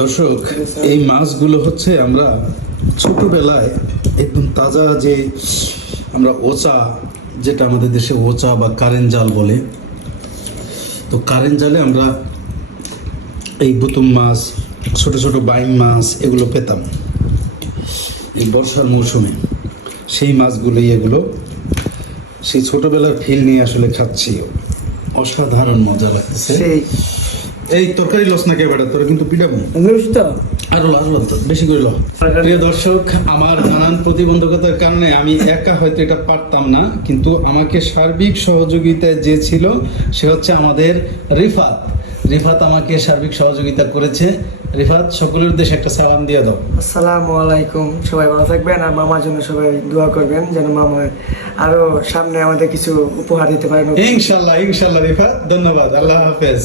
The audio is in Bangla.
দর্শক, এই মাছগুলো হচ্ছে আমরা ছোটবেলায় একদম তাজা যে আমরা ওচা, যেটা আমাদের দেশে ওচা বা কারেন্ট জাল বলে, তো কারেন্ট জালে আমরা এই বুতুম মাছ, ছোট ছোট বাইম মাছ এগুলো পেতাম এই বর্ষার মৌসুমে। সেই মাছগুলোই এগুলো, সেই ছোটবেলার ফিল নিয়ে আসলে খাচ্ছি, অসাধারণ মজা লাগতেছে। এই তরকারি লস না কেবাটা তোরা কিন্তু পিটাবো আরো বেশি করে লো। প্রিয় দর্শক, আমার নানান প্রতিবন্ধকতার কারণে আমি একা হয়তো এটা পারতাম না, কিন্তু আমাকে সার্বিক সহযোগিতায় যে ছিল সে হচ্ছে আমাদের রিফাত। রিফাত আমাকে সার্বিক সহযোগিতা করেছে। রিফাত, সকলের উদ্দেশ্যে একটা সালাম দিয়ে দাও। আসসালামু আলাইকুম, সবাই ভালো থাকবেন আর মামার জন্য সবাই দোয়া করবেন যেন মামা আরো সামনে আমাদের কিছু উপহার দিতে পারেন। ইনশাল্লাহ ইনশাল্লাহ রিফাত, ধন্যবাদ, আল্লাহ হাফেজ।